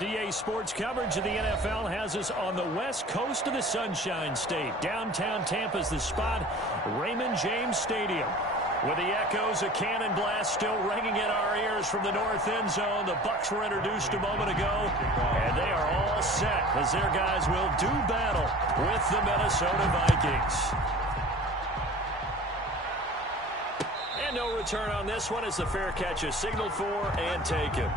DA Sports coverage of the NFL has us on the west coast of the Sunshine State. Downtown Tampa's the spot, Raymond James Stadium. With the echoes of cannon blast still ringing in our ears from the north end zone, the Bucs were introduced a moment ago, and they are all set as their guys will do battle with the Minnesota Vikings. And no return on this one as the fair catch is signaled for and taken.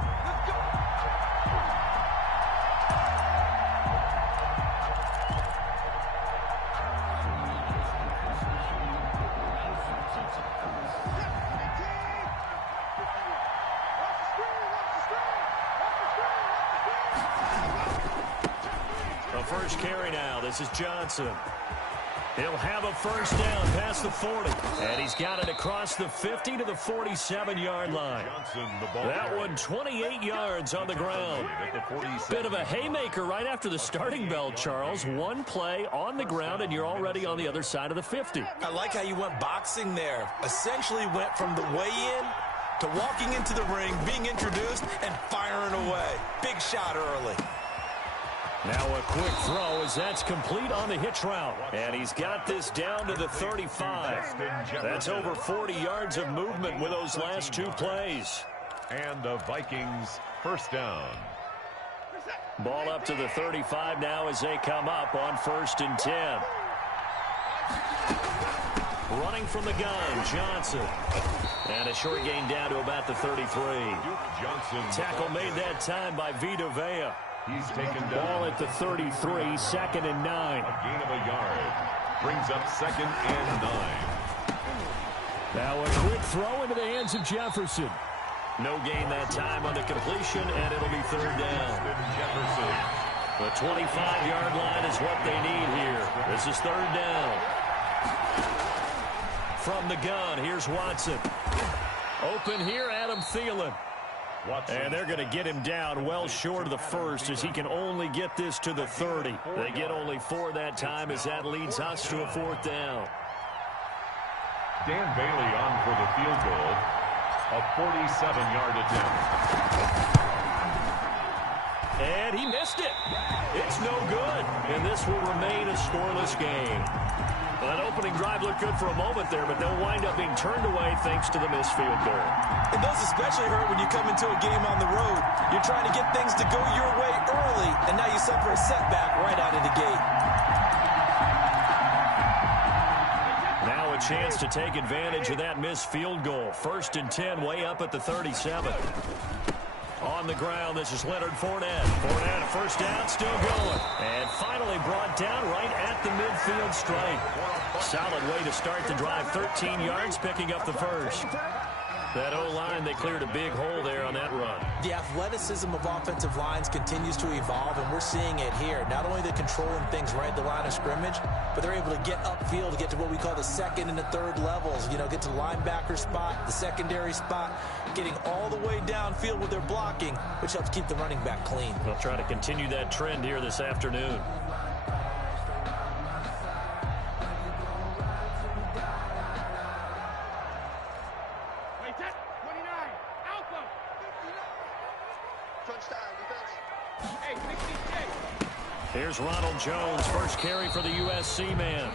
First carry now. This is Johnson. He'll have a first down past the 40. And he's got it across the 50 to the 47-yard line. That one 28 yards on the ground. Bit of a haymaker right after the starting bell, Charles. One play on the ground, and you're already on the other side of the 50. I like how you went boxing there. Essentially went from the weigh-in to walking into the ring, being introduced, and firing away. Big shot early. Now a quick throw as that's complete on the hitch route. And he's got this down to the 35. That's over 40 yards of movement with those last two plays. And the Vikings first down. Ball up to the 35 now as they come up on 1st and 10. Running from the gun, Johnson. And a short gain down to about the 33. Tackle made that time by Vita Vea. He's taken down. Ball at the 33, 2nd and 9. A gain of a yard. Brings up 2nd and 9. Now a quick throw into the hands of Jefferson. No gain that time on the completion, and it'll be 3rd down. Jefferson. The 25-yard line is what they need here. This is 3rd down. From the gun, here's Watson. Open here, Adam Thielen. And they're going to get him down well short of the first as he can only get this to the 30. They get only 4 that time as that leads us to a 4th down. Dan Bailey on for the field goal. A 47-yard attempt. And he missed it. It's no good. And this will remain a scoreless game. Well, that opening drive looked good for a moment there, but they'll wind up being turned away thanks to the missed field goal. And those especially hurt when you come into a game on the road. You're trying to get things to go your way early, and now you suffer a setback right out of the gate. Now a chance to take advantage of that missed field goal. 1st and 10, way up at the 37. On the ground, this is Leonard Fournette. Fournette, a first down, still going. And finally brought down right at the midfield stripe. Solid way to start the drive. 13 yards, picking up the first. That O-line, they cleared a big hole there on that run. The athleticism of offensive lines continues to evolve, and we're seeing it here. Not only they're controlling things right at the line of scrimmage, but they're able to get upfield to get to what we call the 2nd and the 3rd levels. You know, get to the linebacker spot, the secondary spot, getting all the way downfield with their blocking, which helps keep the running back clean. They'll try to continue that trend here this afternoon. Here's Ronald Jones, first carry for the USC man.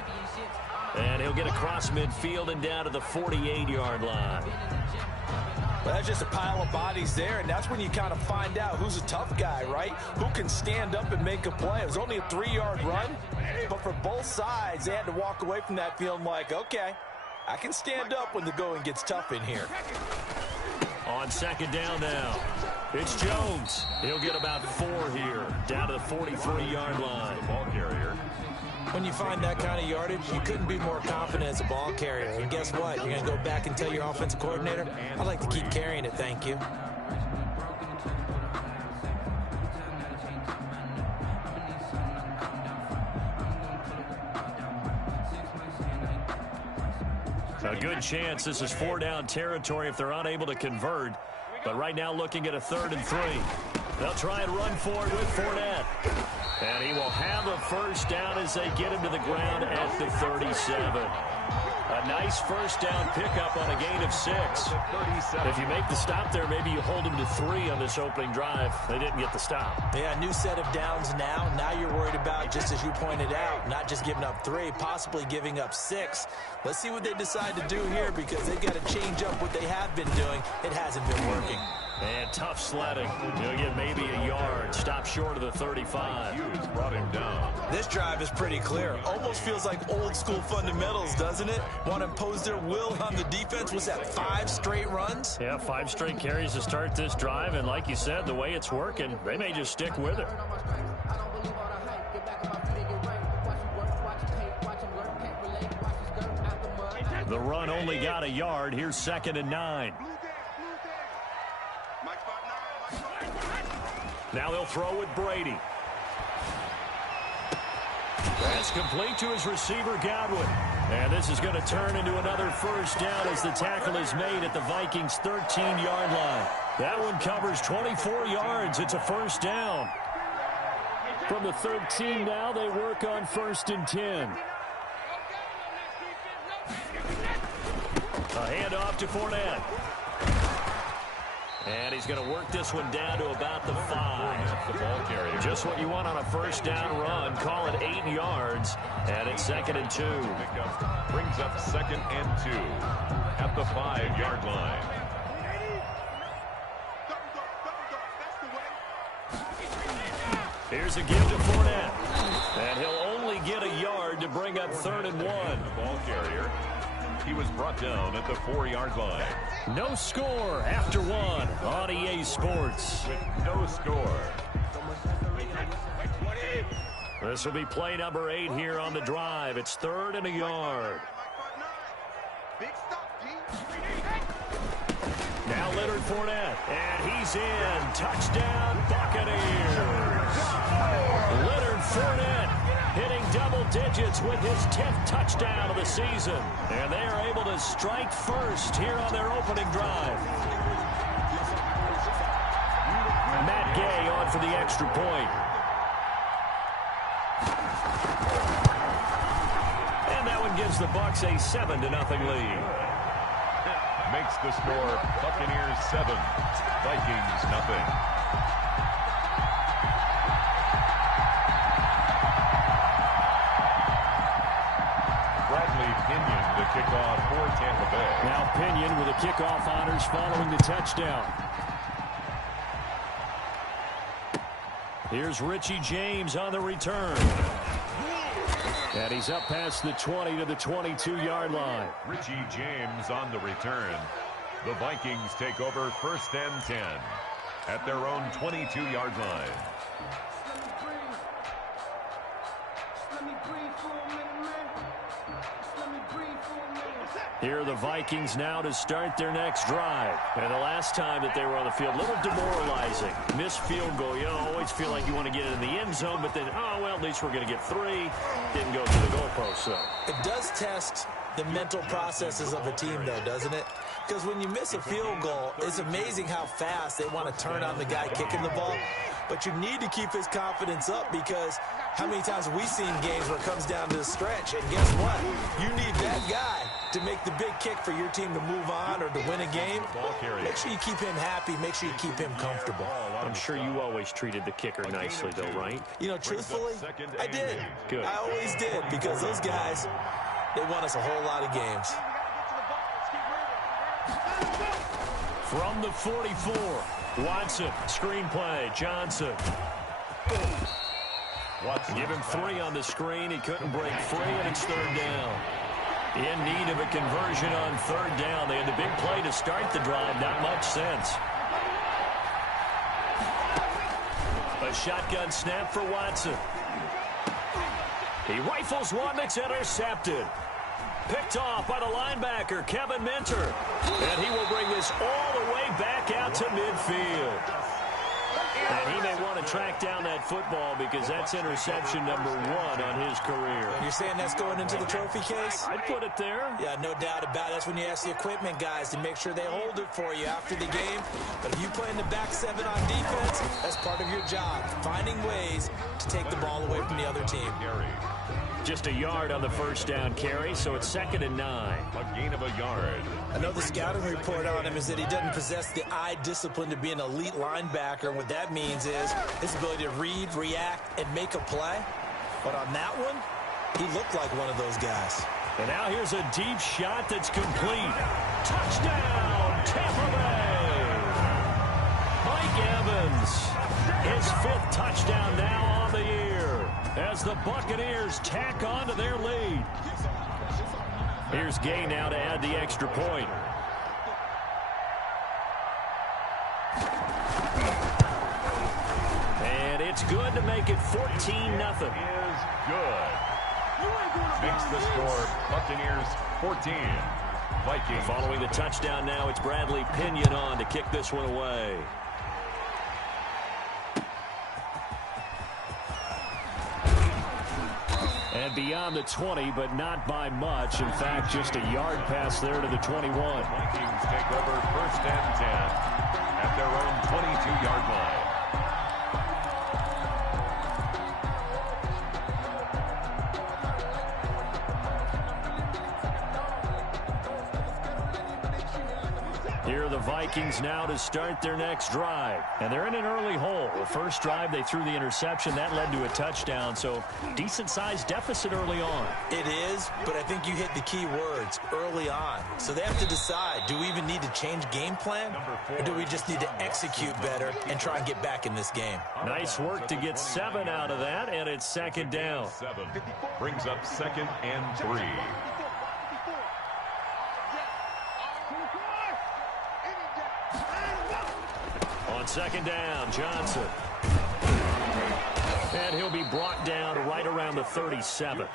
And he'll get across midfield and down to the 48-yard line. Well, that's just a pile of bodies there, and that's when you kind of find out who's a tough guy, right? Who can stand up and make a play. It was only a 3-yard run, but for both sides, they had to walk away from that feeling like, okay, I can stand up when the going gets tough in here. On 2nd down now, it's Jones. He'll get about 4 here, down to the 43-yard line. Ball carrier. When you find that kind of yardage, you couldn't be more confident as a ball carrier. And guess what? You're going to go back and tell your offensive coordinator, I'd like to keep carrying it, thank you. A good chance this is 4-down territory if they're unable to convert. But right now looking at a 3rd and 3. They'll try and run for it with Fournette. And he will have a first down as they get him to the ground at the 37. A nice first down pickup on a gain of 6. If you make the stop there, maybe you hold them to 3 on this opening drive. They didn't get the stop. Yeah, new set of downs now. Now you're worried about, just as you pointed out, not just giving up 3, possibly giving up 6. Let's see what they decide to do here, because they've got to change up what they have been doing. It hasn't been working. And tough sledding. You'll get maybe a yard. Stop short of the 35. Hughes brought him down. This drive is pretty clear. Almost feels like old school fundamentals, doesn't it? Want to impose their will on the defense. Was that 5 straight runs? Yeah, 5 straight carries to start this drive. And like you said, the way it's working, they may just stick with it. The run only got a yard. Here's 2nd and 9. Now they'll throw with Brady. That's complete to his receiver, Godwin. And this is going to turn into another first down as the tackle is made at the Vikings' 13-yard line. That one covers 24 yards. It's a first down. From the 13 now, they work on 1st and 10. A handoff to Fournette. And he's going to work this one down to about the 5. The ball carrier. Just what you want on a first down run. Call it 8 yards. And it's 2nd and 2. Brings up 2nd and 2 at the 5-yard line. Here's a give to Fournette. And he'll only get a yard to bring up 3rd and 1. The ball carrier. He was brought down at the 4-yard line. No score after 1 on EA Sports. With no score. This will be play number 8 here on the drive. It's 3rd and a yard. Now Leonard Fournette. And he's in. Touchdown, Buccaneers. Leonard Fournette hitting double digits with his 10th touchdown of the season. And they are able to strike first here on their opening drive. Matt Gay on for the extra point. And that one gives the Bucs a 7-0 lead. Makes the score Buccaneers 7, Vikings nothing. Pinion, the kickoff for Tampa Bay. Now Pinion with the kickoff honors following the touchdown. Here's Richie James on the return. And he's up past the 20 to the 22-yard line. Richie James on the return. The Vikings take over 1st and 10 at their own 22-yard line. Here are the Vikings now to start their next drive. And the last time that they were on the field, a little demoralizing. Missed field goal. You always feel like you want to get it in the end zone, but then, oh, well, at least we're going to get 3. Didn't go to the goalpost, so. It does test the mental processes of a team, though, doesn't it? Because when you miss a field goal, it's amazing how fast they want to turn on the guy kicking the ball. But you need to keep his confidence up, because how many times have we seen games where it comes down to the stretch? And guess what? You need that guy to make the big kick for your team to move on or to win a game. Make sure you keep him happy. Make sure you keep him comfortable. I'm sure you always treated the kicker nicely, though, right? You know, truthfully, I did. Good. I always did, because those guys, they won us a whole lot of games. From the 44, Watson, screenplay, Johnson. Give him 3 on the screen. He couldn't break free, and it's 3rd down. In need of a conversion on 3rd down. They had the big play to start the drive. Not much sense. A shotgun snap for Watson. He rifles one that's intercepted. Picked off by the linebacker, Kevin Minter. And he will bring this all the way back out to midfield. And he may want to track down that football, because that's interception number 1 on his career. You're saying that's going into the trophy case? I'd put it there. Yeah, no doubt about it. That's when you ask the equipment guys to make sure they hold it for you after the game. But if you play in the back 7 on defense, that's part of your job, finding ways to take the ball away from the other team. Just a yard on the first down carry, so it's 2nd and 9. A gain of a yard. I know the scouting report on him is that he doesn't possess the eye discipline to be an elite linebacker. And what that means is his ability to read, react, and make a play. But on that one, he looked like one of those guys. And now here's a deep shot that's complete. Touchdown, Tampa Bay! Mike Evans, his 5th touchdown now on the year, as the Buccaneers tack on to their lead. Here's Gay now to add the extra point. And it's good to make it 14-0. Is good. Makes the score Buccaneers 14. Vikings. Following the touchdown now, it's Bradley Pinion on to kick this one away. And beyond the 20, but not by much. In fact, just a yard pass there to the 21. Vikings take over 1st and 10 at their own 22-yard line. Here are the Vikings now to start their next drive. And they're in an early hole. The first drive, they threw the interception. That led to a touchdown, so decent-sized deficit early on. It is, but I think you hit the key words, early on. So they have to decide, do we even need to change game plan, or do we just need to execute better and try and get back in this game? Nice work to get 7 out of that, and it's 2nd down. 7 brings up 2nd and 3. On 2nd down, Johnson. And he'll be brought down right around the 37.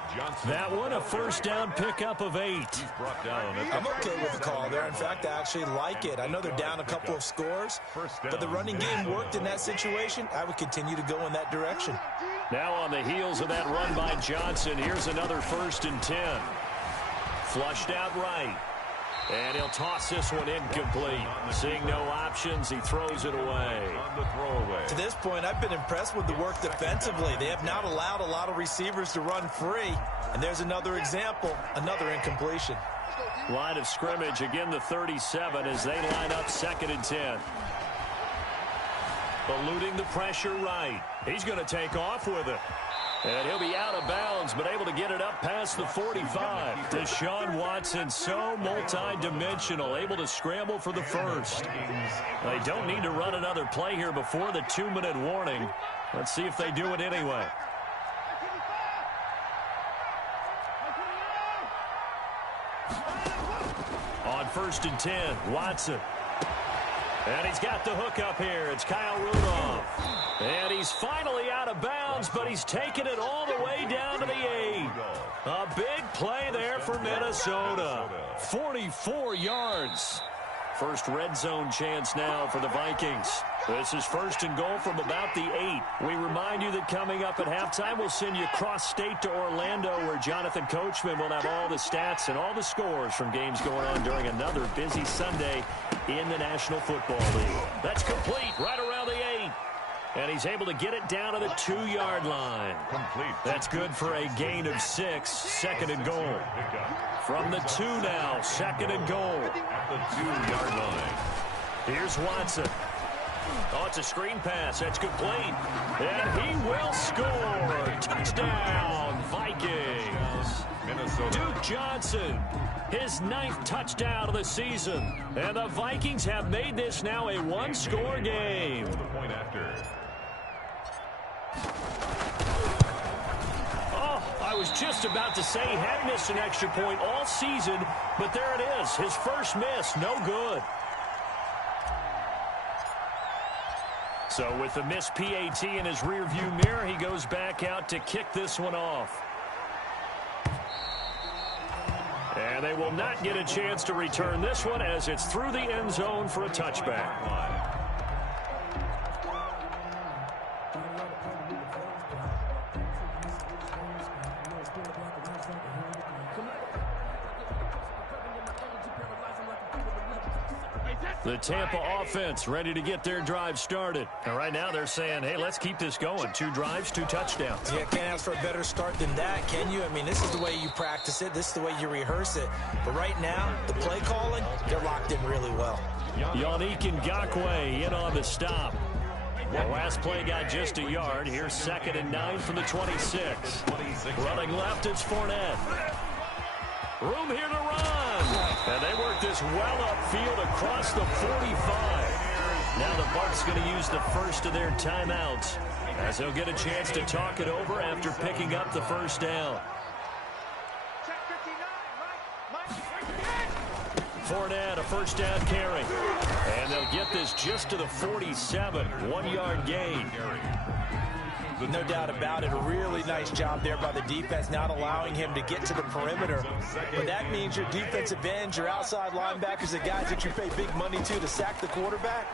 That one, a first down pickup of 8. Brought down. I'm okay with the call there. In fact, I actually like it. I know they're down a couple of scores, but the running game worked in that situation. I would continue to go in that direction. Now on the heels of that run by Johnson, here's another 1st and 10. Flushed out right. And he'll toss this one incomplete. Seeing no options, he throws it away. On the throwaway. To this point, I've been impressed with the work defensively. They have not allowed a lot of receivers to run free. And there's another example, another incompletion. Line of scrimmage, again the 37 as they line up 2nd and 10. Eluding the pressure right. He's going to take off with it. And he'll be out of bounds, but able to get it up past the 45. Deshaun Watson, so multi-dimensional, able to scramble for the first. They don't need to run another play here before the 2-minute warning. Let's see if they do it anyway. On 1st and 10, Watson. And he's got the hook up here. It's Kyle Rudolph. And he's finally out of bounds, but he's taken it all the way down to the 8. A big play there for Minnesota. 44 yards. First red zone chance now for the Vikings. This is 1st and goal from about the 8. We remind you that coming up at halftime, we'll send you cross-state to Orlando, where Jonathan Coachman will have all the stats and all the scores from games going on during another busy Sunday in the National Football League. That's complete right around the 8. And he's able to get it down to the 2-yard line. Complete. That's good for a gain of 6, 2nd and goal. From the 2 now, 2nd and goal. At the 2-yard line. Here's Watson. Oh, it's a screen pass. That's complete. And he will score. Touchdown, Vikings. Minnesota. Duke Johnson, his 9th touchdown of the season. And the Vikings have made this now a 1-score game. The point after. Oh, I was just about to say he had missed an extra point all season, but there it is. His first miss, no good. So with the missed PAT in his rearview mirror, he goes back out to kick this one off. And they will not get a chance to return this one as it's through the end zone for a touchback. The Tampa offense ready to get their drive started. And right now they're saying, hey, let's keep this going. 2 drives, 2 touchdowns. Yeah, can't ask for a better start than that, can you? I mean, this is the way you practice it. This is the way you rehearse it. But right now, the play calling, they're locked in really well. Yannick Ngakoue in on the stop. The last play got just a yard. Here's 2nd and 9 from the 26. Running left, it's Fournette. Room here to run. And they work this well upfield across the 45. Now the Bucs going to use the first of their timeouts as they'll get a chance to talk it over after picking up the first down. Fournette, a first down carry. And they'll get this just to the 47. 1-yard gain. No doubt about it. A really nice job there by the defense, not allowing him to get to the perimeter. But that means your defensive ends, your outside linebackers, the guys that you pay big money to sack the quarterback,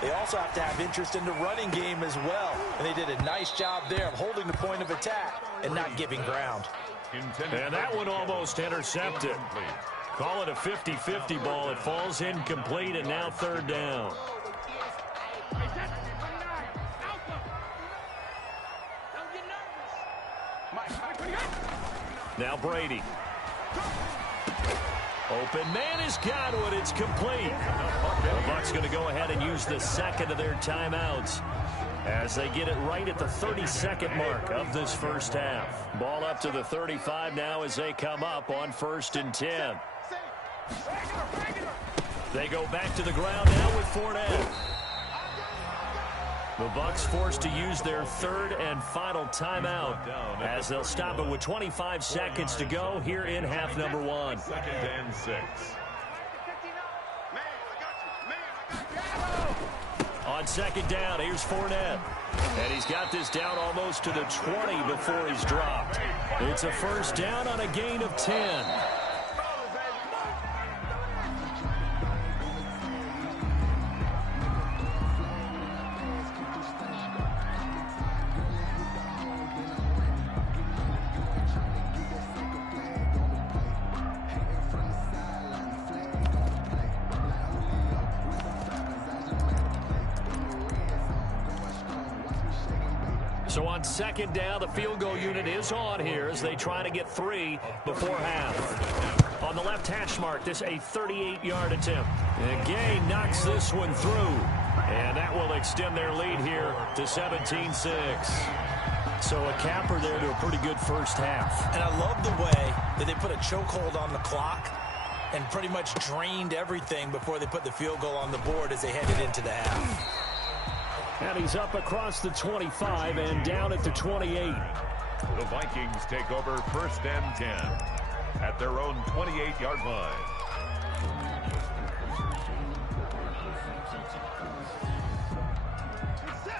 they also have to have interest in the running game as well. And they did a nice job there of holding the point of attack and not giving ground. And that one almost intercepted. Call it a 50-50 ball. It falls incomplete, and now 3rd down. Now Brady. Open man has got it. It's complete. The Bucs going to go ahead and use the 2nd of their timeouts as they get it right at the 32nd mark of this first half. Ball up to the 35 now as they come up on 1st and 10. They go back to the ground now with Fournette. The Bucs forced to use their 3rd and final timeout as they'll stop it with 25 seconds to go here in half number 1. 2nd and 6. On 2nd down, here's Fournette. And he's got this down almost to the 20 before he's dropped. It's a first down on a gain of 10. So on 2nd down, the field goal unit is on here as they try to get 3 before half. On the left hash mark, this a 38-yard attempt. And Gay knocks this one through. And that will extend their lead here to 17-6. So a capper there to a pretty good first half. And I love the way that they put a chokehold on the clock and pretty much drained everything before they put the field goal on the board as they headed into the half. And he's up across the 25 and down at the 28. The Vikings take over 1st and 10 at their own 28-yard line.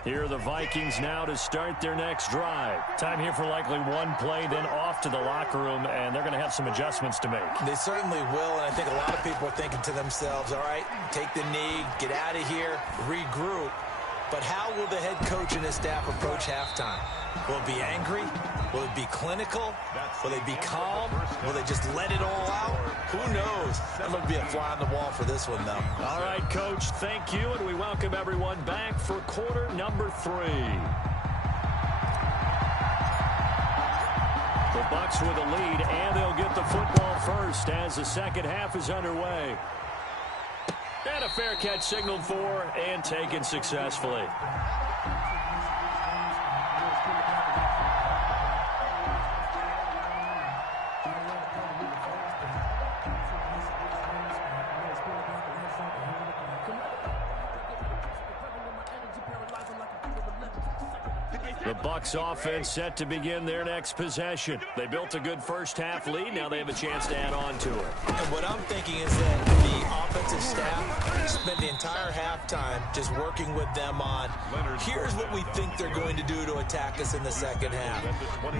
Here are the Vikings now to start their next drive. Time here for likely one play, then off to the locker room, and they're going to have some adjustments to make. They certainly will, and I think a lot of people are thinking to themselves, all right, take the knee, get out of here, regroup. But how will the head coach and his staff approach halftime? Will it be angry? Will it be clinical? Will they be calm? Will they just let it all out? Who knows? That'll be a fly on the wall for this one, though. All right, Coach, thank you, and we welcome everyone back for quarter number 3. The Bucs with a lead, and they'll get the football first as the second half is underway. And a fair catch signaled for and taken successfully. The Bucs offense set to begin their next possession. They built a good first half lead. Now they have a chance to add on to it. And what I'm thinking is that the offensive staff spent the entire halftime just working with them on, here's what we think they're going to do to attack us in the second half.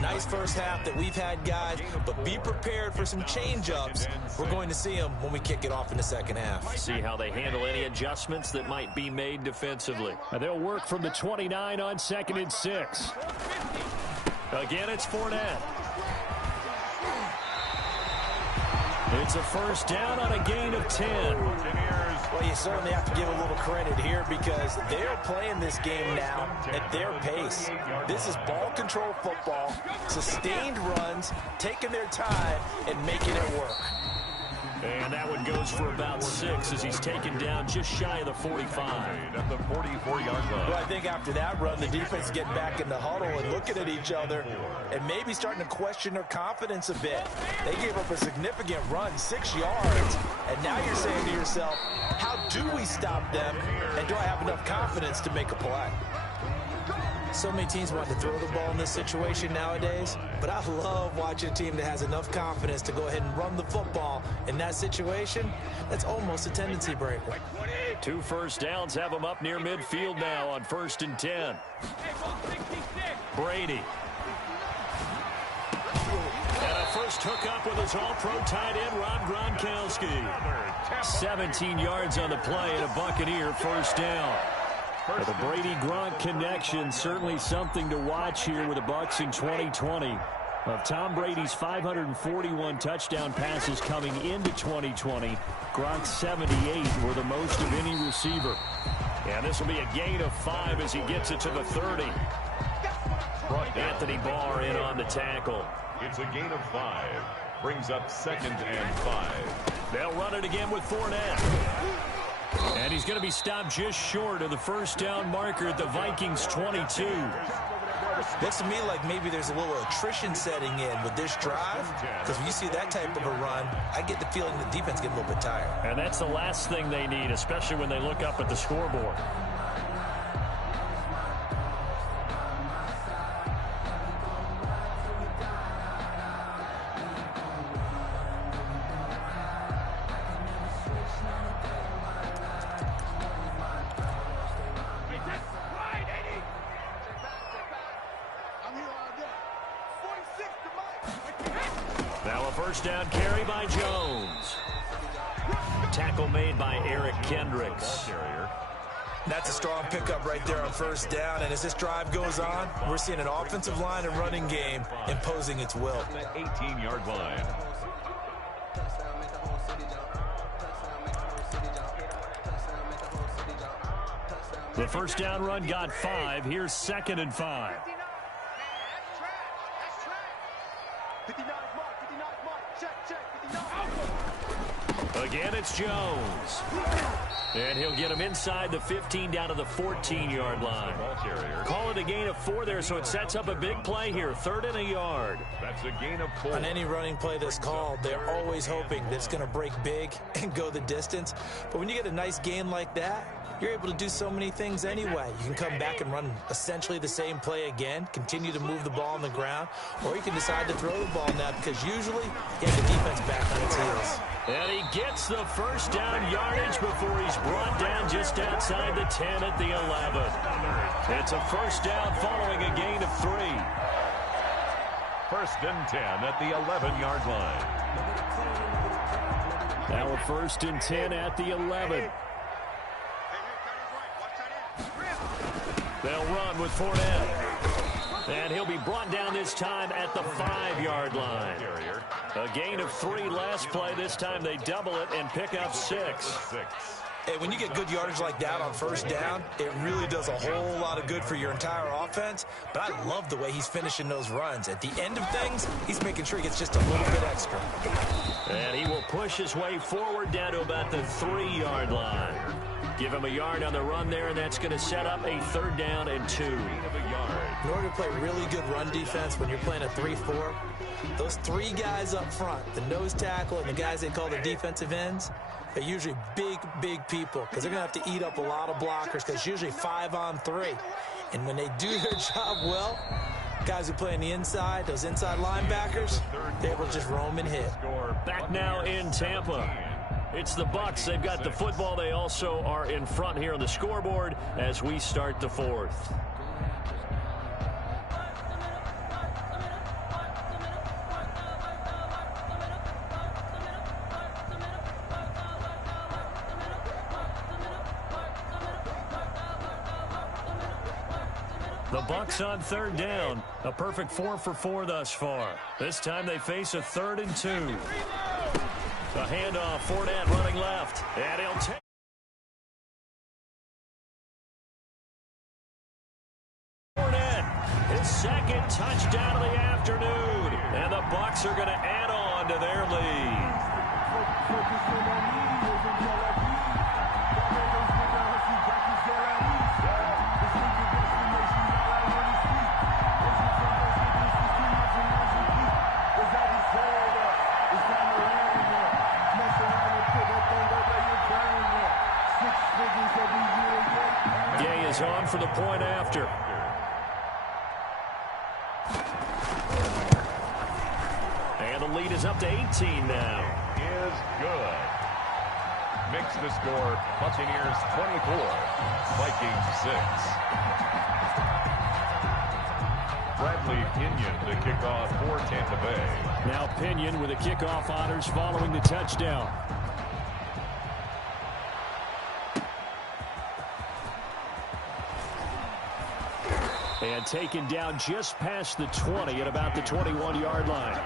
Nice first half that we've had, guys, but be prepared for some change-ups. We're going to see them when we kick it off in the second half. See how they handle any adjustments that might be made defensively. And they'll work from the 29 on 2nd and 6. Again, it's Fournette. It's a first down on a gain of 10. Well, you certainly have to give a little credit here because they're playing this game now at their pace. This is ball control football, sustained runs, taking their time, and making it work. And that one goes for about 6 as he's taken down just shy of the 45. At the 44-yard line. Well, I think after that run, the defense is getting back in the huddle and looking at each other and maybe starting to question their confidence a bit. They gave up a significant run, 6 yards, and now you're saying to yourself, how do we stop them, and do I have enough confidence to make a play? So many teams want to throw the ball in this situation nowadays, but I love watching a team that has enough confidence to go ahead and run the football. In that situation, that's almost a tendency breaker. 2 first downs have them up near midfield now on 1st and 10. Brady. And a first hookup with his all-pro tight end, Rob Gronkowski. 17 yards on the play and a Buccaneer first down. The Brady-Gronk connection, certainly something to watch here with the Bucs in 2020. Of Tom Brady's 541 touchdown passes coming into 2020, Gronk's 78 were the most of any receiver. And this will be a gain of 5 as he gets it to the 30. Anthony Barr in on the tackle. It's a gain of 5. Brings up 2nd and 5. They'll run it again with Fournette. And he's going to be stopped just short of the first down marker at the Vikings 22. Looks to me like maybe there's a little attrition setting in with this drive, because when you see that type of a run, I get the feeling the defense getting a little bit tired. And that's the last thing they need, especially when they look up at the scoreboard. Now a first down carry by Jones. Tackle made by Eric Kendricks. That's a strong pickup right there on first down. And as this drive goes on, we're seeing an offensive line and running game imposing its will. 18-yard line. The first down run got 5. Here's 2nd and 5. Again, it's Jones. And he'll get him inside the 15 down to the 14-yard line. Call it a gain of 4 there, so it sets up a big play here. 3rd and a yard. That's a gain of 4. On any running play that's called, they're always hoping that it's going to break big and go the distance. But when you get a nice gain like that, you're able to do so many things anyway. You can come back and run essentially the same play again, continue to move the ball on the ground, or you can decide to throw the ball now because usually you have the defense back on its heels. And he gets the first down yardage before he's brought down just outside the 10 at the 11. It's a first down following a gain of 3. 1st and 10 at the 11-yard line. Now a 1st and 10 at the 11. They'll run with Fournette. And he'll be brought down this time at the 5-yard line. A gain of 3 last play. This time they double it and pick up 6. Hey, when you get good yardage like that on first down, it really does a whole lot of good for your entire offense. But I love the way he's finishing those runs. At the end of things, he's making sure he gets just a little bit extra. And he will push his way forward down to about the 3-yard line. Give him a yard on the run there, and that's going to set up a 3rd down and 2. In order to play really good run defense when you're playing a 3-4, those 3 guys up front, the nose tackle and the guys they call the defensive ends, they're usually big, big people because they're going to have to eat up a lot of blockers because it's usually 5 on 3. And when they do their job well, guys who play on the inside, those inside linebackers, they're able to just roam and hit. Back now in Tampa. It's the Bucs. They've got the football. They also are in front here on the scoreboard as we start the 4th. The Bucs on 3rd down. A perfect 4 for 4 thus far. This time they face a 3rd and 2. The handoff, Fournette running left, and he'll take second touchdown of the afternoon. And the Bucs are going to add on to their lead. Gay is on for the point after. And the lead is up to 18 now. Is good. Makes the score Buccaneers 24, Vikings 6. Bradley Pinion to kick off for Tampa Bay. Now Pinion with the kickoff honors following the touchdown. And taken down just past the 20 at about the 21-yard line.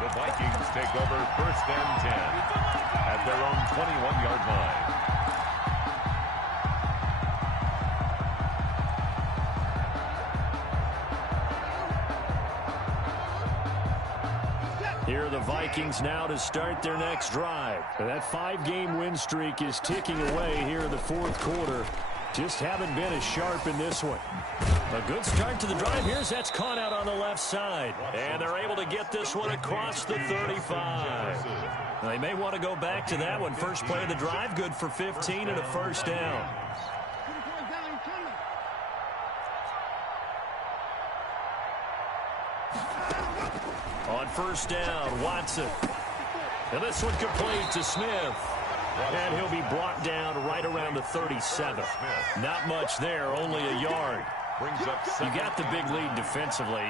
The Vikings take over first and 10 at their own 21-yard line. Here are the Vikings now to start their next drive. That 5-game win streak is ticking away here in the fourth quarter. Just haven't been as sharp in this one. A good start to the drive. Here's that's caught out on the left side. And they're able to get this one across the 35. They may want to go back to that one. First play of the drive, good for 15 and a first down. On first down, Watson. And this one complete to Smith. And he'll be brought down right around the 37. Not much there, only a yard. You got the big lead defensively,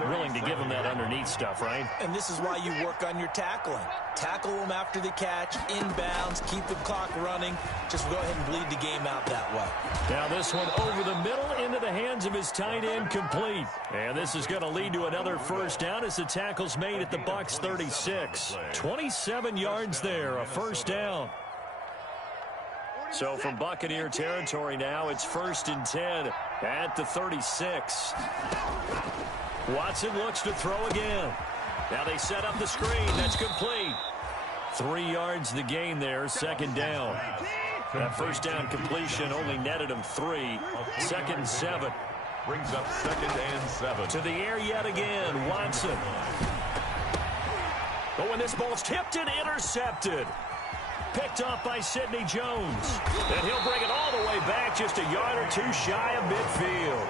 willing to give them that underneath stuff, right? And this is why you work on your tackling. Tackle them after the catch, inbounds, keep the clock running. Just go ahead and bleed the game out that way. Now this one over the middle into the hands of his tight end, complete. And this is going to lead to another first down as the tackle's made at the Bucs 36. 27 yards there, a first down. So from Buccaneer territory now, it's first and 10 at the 36. Watson looks to throw again. Now they set up the screen. That's complete. 3 yards the gain there, second down. That first down completion only netted him 3. Second and 7. Brings up second and 7. To the air yet again, Watson. Oh, and this ball's tipped and intercepted. Picked off by Sidney Jones. And he'll bring it all the way back, just a yard or two shy of midfield.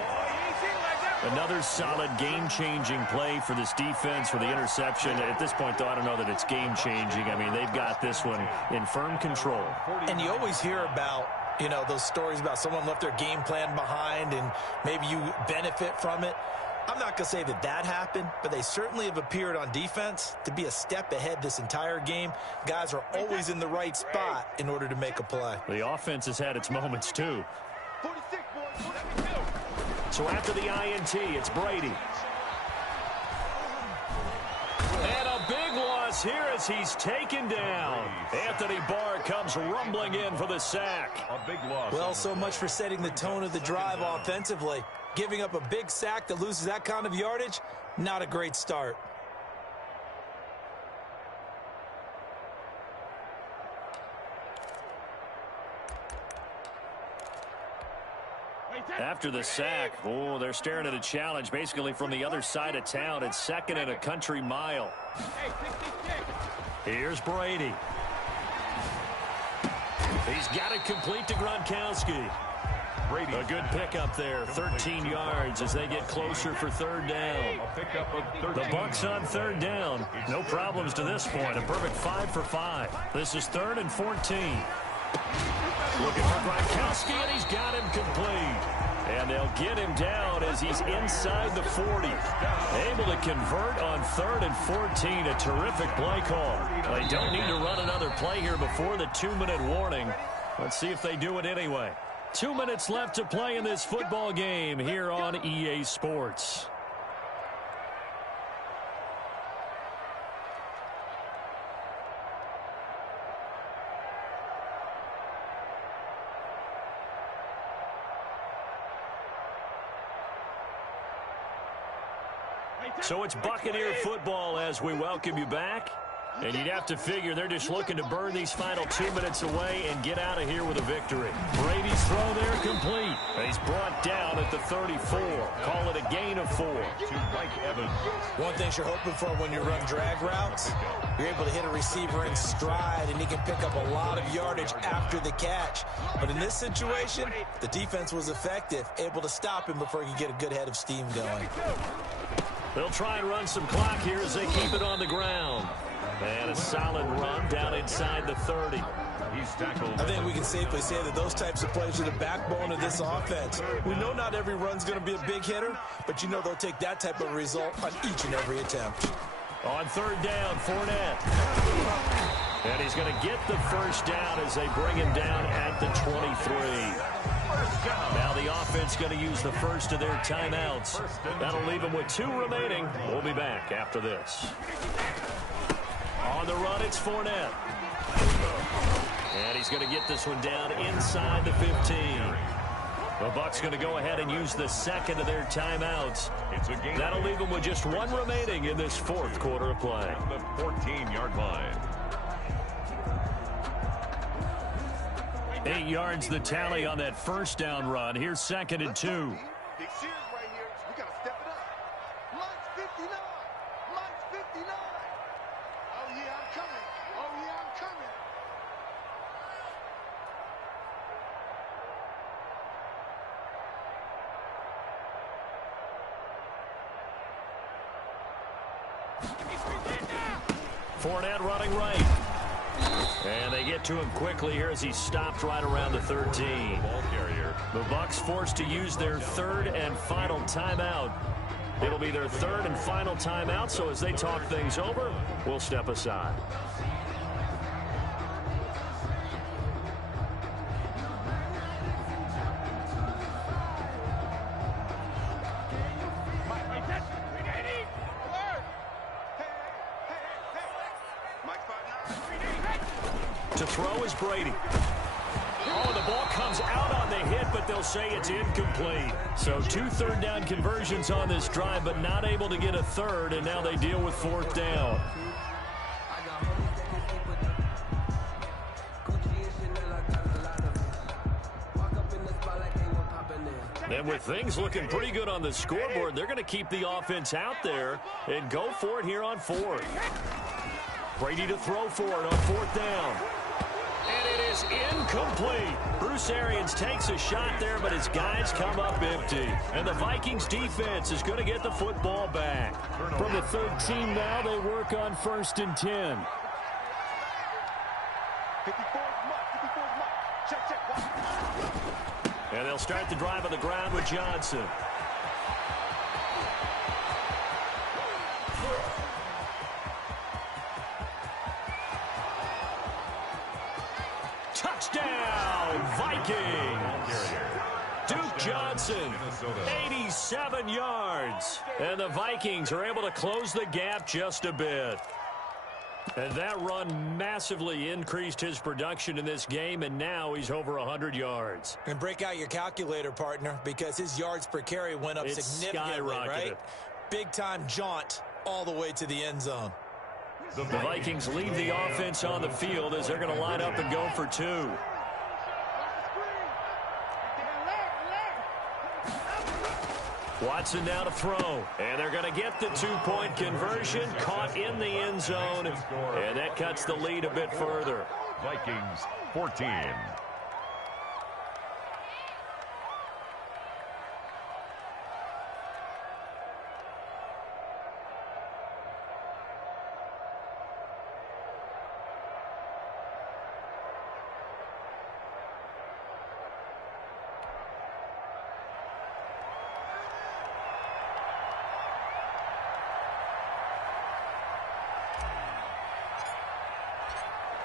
Another solid game-changing play for this defense for the interception. At this point, though, I don't know that it's game-changing. I mean, they've got this one in firm control. And you always hear about, you know, those stories about someone left their game plan behind and maybe you benefit from it. I'm not going to say that that happened, but they certainly have appeared on defense to be a step ahead this entire game. Guys are always in the right spot in order to make a play. The offense has had its moments, too. So after the INT, it's Brady. And a big loss here as he's taken down. Anthony Barr comes rumbling in for the sack. A big loss. Well, so much for setting the tone of the drive offensively. Giving up a big sack that loses that kind of yardage, not a great start. After the sack, oh, they're staring at a challenge basically from the other side of town. It's second and a country mile. Here's Brady. He's got it complete to Gronkowski. Brady. A good pickup there, 13 yards as they get closer for third down. A pickup of 13. The Bucs on third down. No problems to this point. A perfect 5 for 5. This is third and 14. Looking for Gronkowski, and he's got him complete. And they'll get him down as he's inside the 40. Able to convert on third and 14. A terrific play call. They don't need to run another play here before the 2-minute warning. Let's see if they do it anyway. 2 minutes left to play in this football game here on EA Sports. So it's Buccaneer football as we welcome you back. And you'd have to figure they're just looking to burn these final 2 minutes away and get out of here with a victory. Brady's throw there complete. He's brought down at the 34. Call it a gain of 4. To Mike Evans. One thing you're hoping for when you run drag routes, you're able to hit a receiver in stride, and he can pick up a lot of yardage after the catch. But in this situation, the defense was effective, able to stop him before he could get a good head of steam going. They'll try and run some clock here as they keep it on the ground. And a solid run down inside the 30. He's tackled. I think we can safely say that those types of plays are the backbone of this offense. We know not every run's going to be a big hitter, but you know they'll take that type of result on each and every attempt. On third down, Fournette. And he's going to get the first down as they bring him down at the 23. Now the offense going to use the first of their timeouts. That'll leave them with 2 remaining. We'll be back after this. On the run, it's Fournette. And he's going to get this one down inside the 15. The Bucs going to go ahead and use the second of their timeouts. That'll leave them with just 1 remaining in this 4th quarter of play. The 14-yard line. 8 yards the tally on that first down run. Here's 2nd and 2. Fournette running right. And they get to him quickly here as he stopped right around the 13. Ball carrier. The Bucs forced to use their 3rd and final timeout. It'll be their 3rd and final timeout, so as they talk things over, we'll step aside. To throw is Brady. Oh, the ball comes out on the hit, but they'll say it's incomplete. So 2 3rd down conversions on this drive, but not able to get a 3rd, and now they deal with 4th down. And with things looking pretty good on the scoreboard, they're going to keep the offense out there and go for it here on 4th. Brady to throw for it on 4th down. And it is incomplete. Bruce Arians takes a shot there, but his guys come up empty. And the Vikings defense is going to get the football back. From the 13 now, they work on 1st and 10. And they'll start the drive on the ground with Johnson. Touchdown, Vikings! Duke Johnson, 87 yards. And the Vikings are able to close the gap just a bit. And that run massively increased his production in this game, and now he's over 100 yards. And break out your calculator, partner, because his yards per carry went up significantly, right? Big-time jaunt all the way to the end zone. The Vikings leave the offense on the field as they're going to line up and go for 2. Watson now to throw. And they're going to get the 2-point conversion, caught in the end zone. And that cuts the lead a bit further. Vikings 14.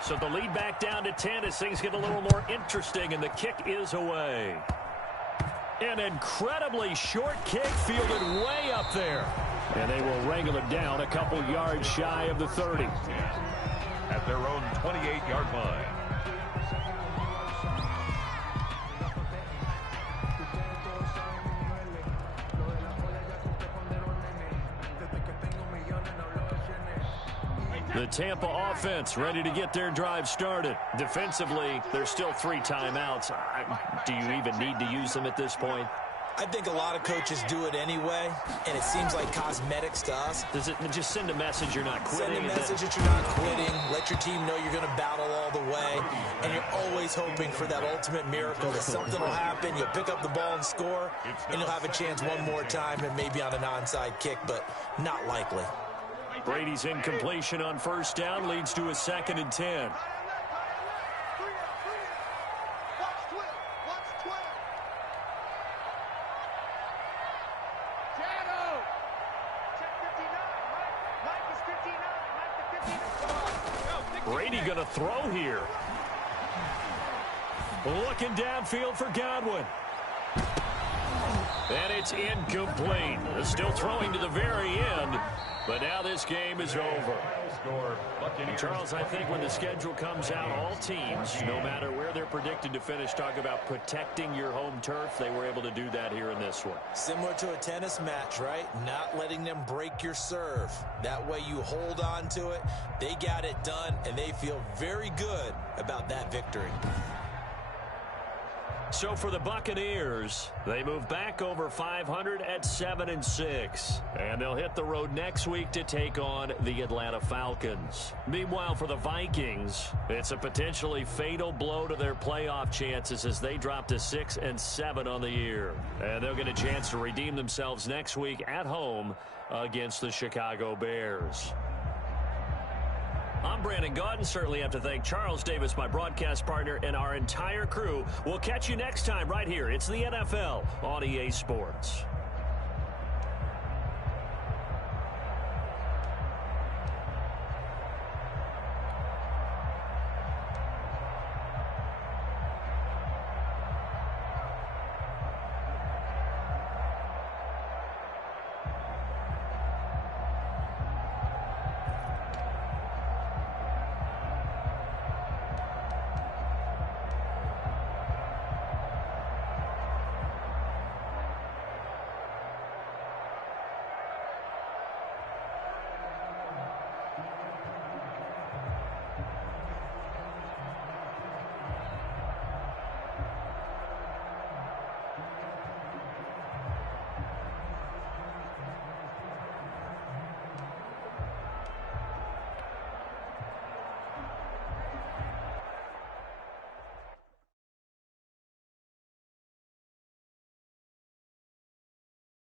So the lead back down to 10 as things get a little more interesting, and the kick is away. An incredibly short kick fielded way up there. And they will wrangle it down a couple yards shy of the 30. At their own 28-yard line. The Tampa offense ready to get their drive started. Defensively, there's still 3 timeouts. Do you even need to use them at this point? I think a lot of coaches do it anyway, and it seems like cosmetics to us. Does it just send a message you're not quitting? Send a message that you're not quitting. Let your team know you're going to battle all the way, and you're always hoping for that ultimate miracle that something will happen. You'll pick up the ball and score, and you'll have a chance one more time and maybe on an onside kick, but not likely. Brady's incompletion on first down leads to a 2nd and 10. Brady going to throw here. Looking downfield for Godwin. And it's incomplete. Still throwing to the very end, but now this game is over. Charles, I think when the schedule comes out, all teams, no matter where they're predicted to finish, talk about protecting your home turf. They were able to do that here in this one. Similar to a tennis match, right? Not letting them break your serve. That way you hold on to it. They got it done, and they feel very good about that victory. So for the Buccaneers, they move back over 500 at 7-6. And they'll hit the road next week to take on the Atlanta Falcons. Meanwhile, for the Vikings, it's a potentially fatal blow to their playoff chances as they drop to 6-7 on the year. And they'll get a chance to redeem themselves next week at home against the Chicago Bears. I'm Brandon Gaudin. Certainly have to thank Charles Davis, my broadcast partner, and our entire crew. We'll catch you next time right here. It's the NFL on EA Sports.